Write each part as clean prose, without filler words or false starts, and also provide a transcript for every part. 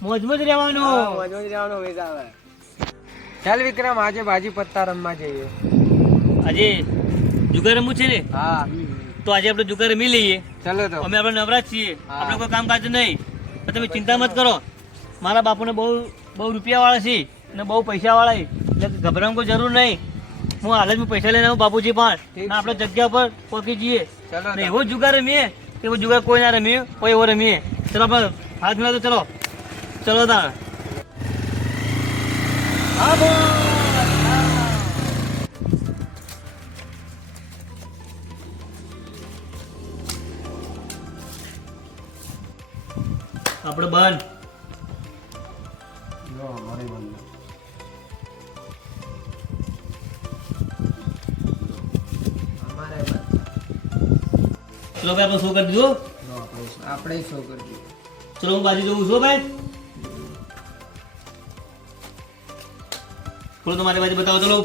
મોજ રહેવાનું. ચાલ વિક્રમ, આજે બાજી પત્તા રમવા જઈએ. આજે જુગાર રમવું છે ને? હા, તો આજે આપણે જુગાર રમી લઈએ. ચાલો તો. અમે આપણે નવરાજ છીએ, હા. આપણે કોઈ કામકાજ નહીં. તો તમે ચિંતા મત કરો. મારા બાપુને બહુ રૂપિયા વાળા છે ને બહુ પૈસા વાળા છે, એટલે ગભરાવાની કોઈ જરૂર નહીં. હું હાલ જ પૈસા લઈને આવું બાપુજી પાસે, આપણે જગ્યા પર પહોંચી જઈએ. ચાલો તો. એવો જુગાર રમીએ એવો જુગાર કોઈ ના રમીએ, કોઈ એવો રમીએ. ચલો આપણે હાથ મિલા તો ચલો ચલો તાણ. આપણે બંધ. ચલો ભાઈ આપણે શો કરી દીધો. આપણે શું કરીએ? ચલો હું બાજુ જવું છું ભાઈ. થોડું તમારી બાજુ બતાવો. ચલો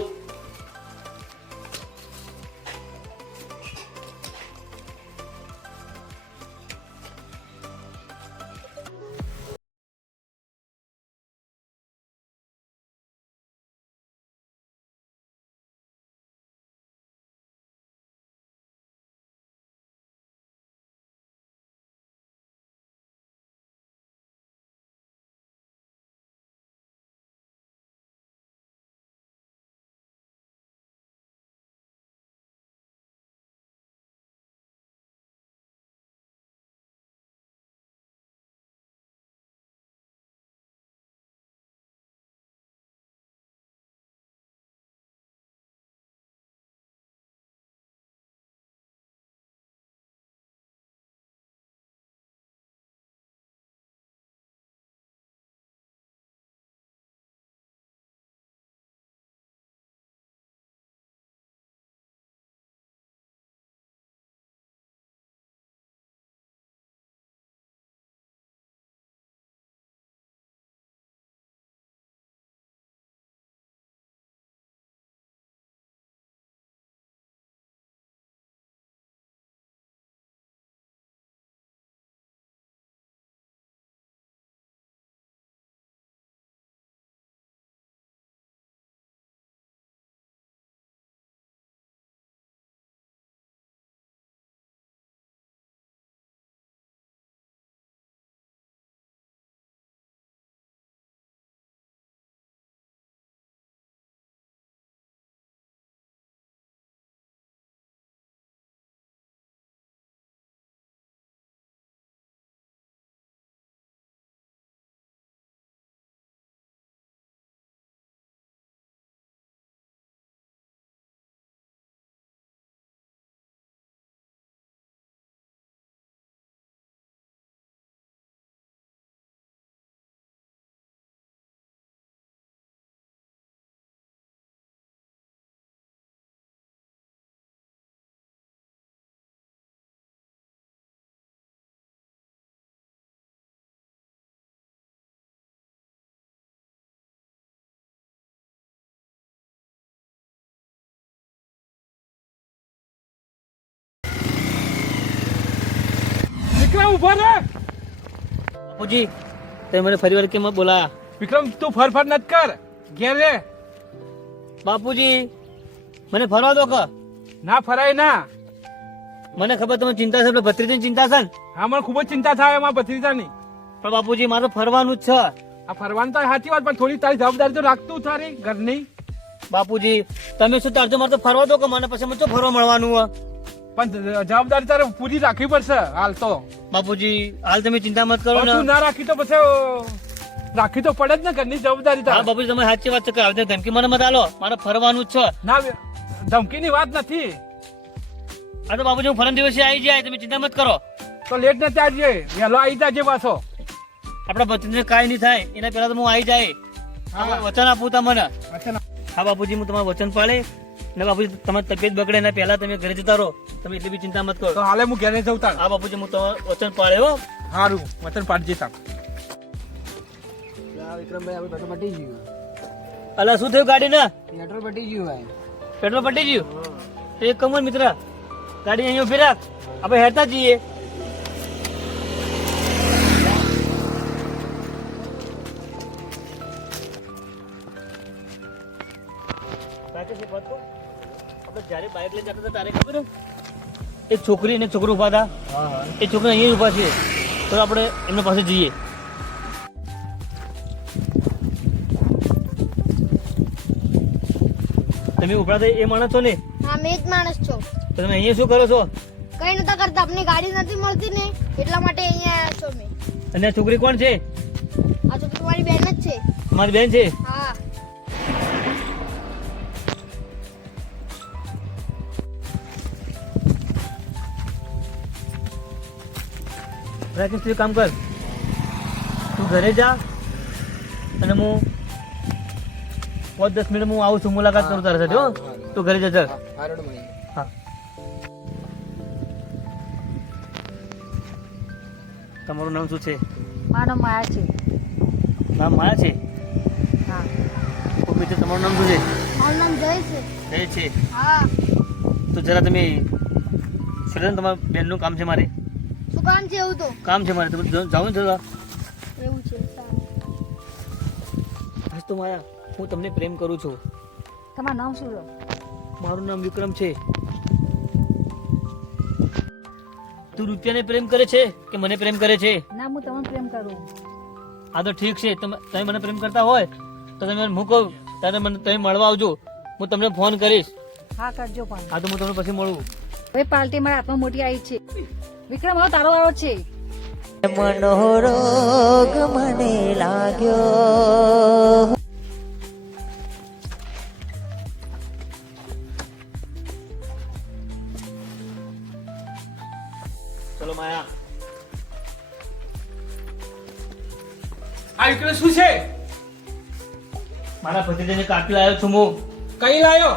વિક્રમ ઉભો રે. બાપુજી તમે મને ફરી વાર કેમ બોલાયા? વિક્રમ તું ફરફર નત કર, ઘેર રે. બાપુજી મને ફરવા દો કે. ના ફરાય ના. મને ખબર તમે ચિંતા છે, ભત્રીજીની ચિંતા છે ને? હા, મને ખૂબ જ ચિંતા થાય એમાં ભત્રીજાની. પણ બાપુજી મારે ફરવાનું જ છે. આ ફરવાનું તો સાચી વાત, પણ થોડી તારી જવાબદારી તો રાખતું તારી ઘરની. બાપુજી તમે શું તારજો, મારે તો ફરવા દો કે મને પછી મને શું ફરવા મળવાનું હોય? પણ જવાબદારી તારે પૂરી રાખવી પડશે હાલ તો. બાપુજી હાલ તમે ચિંતા મત કરો ને. તું ના રાખી તો પછી રાખી તો પડે જ ને ઘરની જવાબદારી હા તારે. બાપુજી તમે સાચી વાત છે કે આવજે ધમકી મને મત આલો, મારે ફરવાનું જ છે. ના, ધમકીની વાત નથી. હા તો બાપુજી હું ફરન દિવસે આવી જાય, તમે ચિંતા મત કરો. તો લેટ નથી આવજે, વહેલો આવી જાજે પાછો. આપડા ભત્રીજને કાંઈ નહીં થાય એના પહેલા તો હું આવી જાય. હા. વચન આપું તમને. અચ્છા. હા બાપુજી હું તમારું વચન પાડે ને બાપુજી તમારી તબિયત બગડે એના પહેલા તમે ઘરે જતા રહો, તમે એટલી બી ચિંતા મત કરો. તો હાલે હું ઘરે જઉં તાર. હા બાપુજી હું તમારું વચન પાડે હો. સારું, વતન પાડજે તાર. વિક્રમભાઈ આપણે પેટ્રોલ પટી ગયું. અલા શું થયું ગાડી ને? પેટ્રોલ પટી ગયું ભાઈ. પેટ્રોલ પટી ગયું? તો એક કમર મિત્ર ગાડી અહીંયા ઉભી રાખ, આપણે હેરતા જઈએ. રાકેશ, એક વાત કહું? આપણે જ્યારે બાઇક લઈને જતા હતા તારે ખબર હે? એક છોકરી અને એક છોકરો ઊભા હતા. એ છોકરા અહીંયા ઊભા છે, તો આપણે એમના પાસે જઈએ. તમે ઉભા હતા એ માણસ છો ને? હા, મેં જ માણસ છું. તો તમે અહીંયા શું કરો છો? કઈ નતા કરતા, આપની ગાડી નથી મળતી ને એટલા માટે અહીંયા આવ્યા છો મેં. અને આ છોકરી કોણ છે? આ તો તમારી બેન જ છે. મારી બેન છે. હા. રાકેશ, તું એક કામ કર, તું ઘરે જા અને હું 5-10 મિનિટ હું આવું છું, મુલાકાત કરું તારા સાથે. હો, તું ઘરે જા ચાલ. હારડ મળી. હા. તમારું નામ શું છે? મારો નામ માયા છે. નામ માયા છે? હા. મિત્ર, તમારું નામ શું છે? મારું નામ જય છે. જય છે. હા. તો જરા તમે તમારા બેનનું કામ છે મારે. શું કામ છે? એવું તો કામ છે મારે, તમે જાઓ ને જરા. એવું છે. સારું. આજ તો માયા, હું તમને પ્રેમ કરું છું. તમારું નામ શું છે? મારું નામ વિક્રમ છે. તું રૂપિયાને પ્રેમ કરે છે કે મને પ્રેમ કરે છે? ના, હું તમને પ્રેમ કરું. હા તો ઠીક છે, તમે મને પ્રેમ કરતા હોય તો તમે મને મૂકો, ત્યારે તમે મળવા આવજો, હું તમને ફોન કરીશ. હા, કરજો પણ. હા તો હું તમને પછી મળું. હવે પાર્ટી મારા હાથમાં મોટી આવી છે. વિક્રમ, હવે તારો વારો છે. મનોરોગ મને લાગ્યો. ચલો માયા. આ વિક્રમ શું છે? મારા ભત્રીજાને કાપી લાવ્યો છું હું. કઈ લાયો?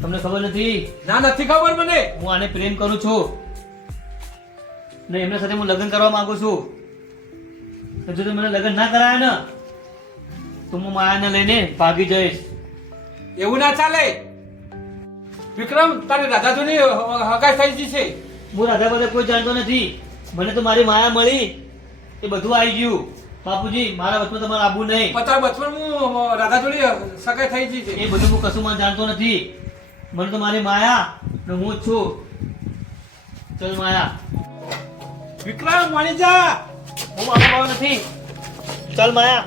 તમને ખબર નથી? ના, નથી ખબર મને. હું આને પ્રેમ કરું છું ને એમના સાથે હું લગ્ન કરવા માંગુ છું. તો જો તમે મને લગ્ન ના કરાય ને તો હું માયાને લઈને ભાગી જઈશ. એવું ના ચાલે. વિક્રમ, તારે રાધાજોની હગાઈ થઈ ગઈ છે. હું રાધા બધા કોઈ જાણતો નથી. મને તો મારી માયા મળી, એ બધું આવી ગયું. બાપુજી, મારા વચમાં તમારે આવવું નહીં. તારા બચપન હું રાધાજોની સગાઈ થઈ ગઈ છે. એ બધું હું કશું માં જાણતો નથી. મને તો મારી માયા ને હું જ છું. ચલ માયા. વિક્રમ, માની જા. હું માનો નથી. ચલ માયા.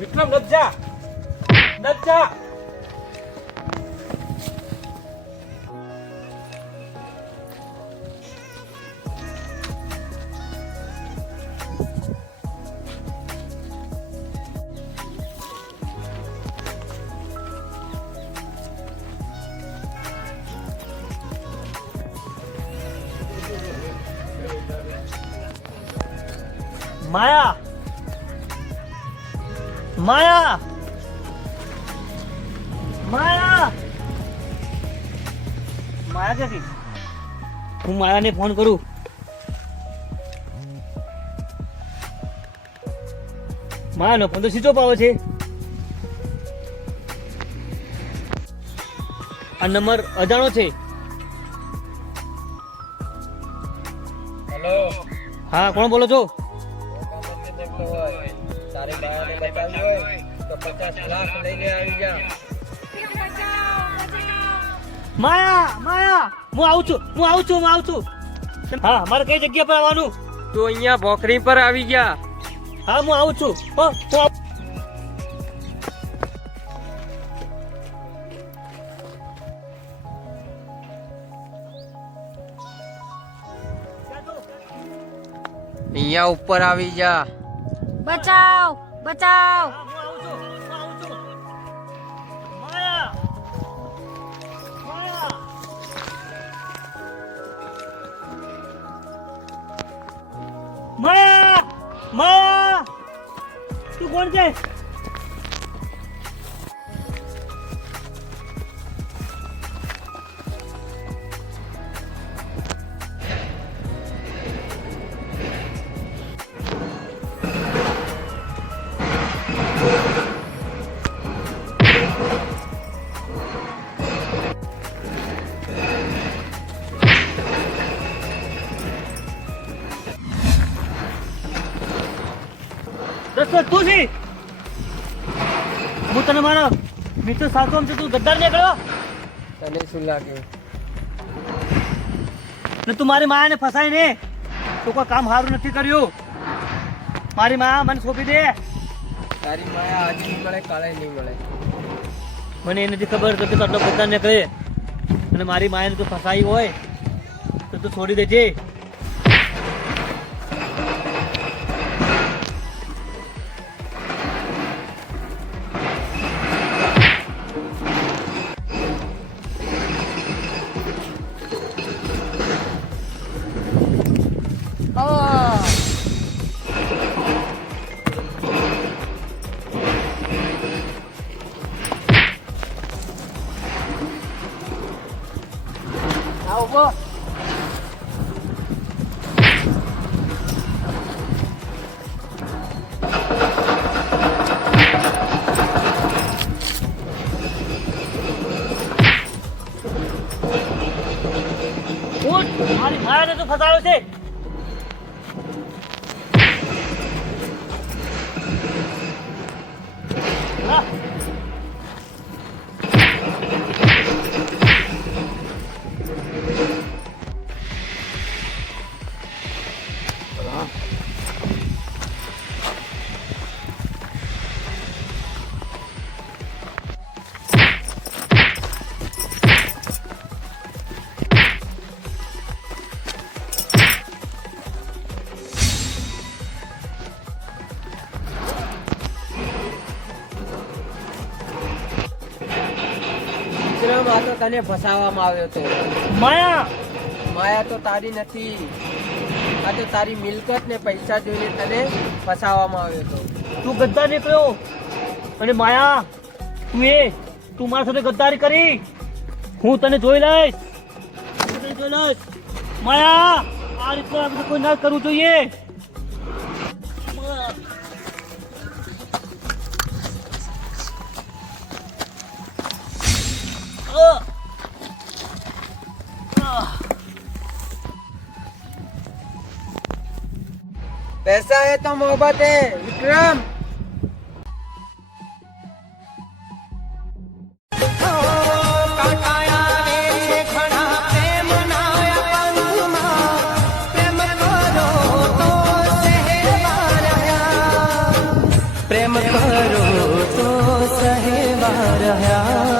વિક્રમ, નત જા. નત જા. માયા, માયા, માયા, માયા ક્યાંથી? હું માયાને ફોન કરું. માયાનો ફોન તો સ્વિચ ઓફ આવે છે. આ નંબર અજાણો છે. હેલો. હા, કોણ બોલો છો? તારી બાને બચાવવી હોય તો 50 લાખ લઈને આવી જા. માયા, માયા, હું આવું છું. હા, મારે કઈ જગ્યા પર આવવાનું? તું અહીંયા ભોખરી પર આવી ગયા. હા, હું આવું છું. અહીંયા ઉપર આવી જા. બચાવ, બચાવ. માયા, માયા, માયા, માયા, તું કોણ છે? તો તું છી. હું તને મારા મિત્ર સાચો આમ છે, તું ગદ્દાર નીકળ્યો તને શું લાગ્યું? ને તું મારી માયાને ફસાય ને તું કોઈ કામ સારું નથી કર્યું. મારી માયા મને સોંપી દે. તારી માયા આજે નહીં મળે, કાલે નહીં મળે. મને એ નથી ખબર તો કે તું આટલો ગદ્દાર નીકળે અને મારી માયાને તું ફસાઈ હોય તો તું છોડી દેજે. મારી માયાને તું ફસાયો છે. હા. વિક્રમ, આ તો તને ફસાવવામાં આવ્યો હતો. માયા માયા તો તારી નથી, આ તો તારી મિલકત ને પૈસા જોઈને તને ફસાવવામાં આવ્યો હતો. તું ગદ્દાર નીકળ્યો અને માયા તું મારા સાથે ગદ્દારી કરી. હું તને જોઈ લઈશ. માયા આ રીતના આપણે કોઈ ના કરવું જોઈએ. पैसा है तो मोहब्बत है विक्रम. પ્રેમ કરો તો સહેવા રહ્યા.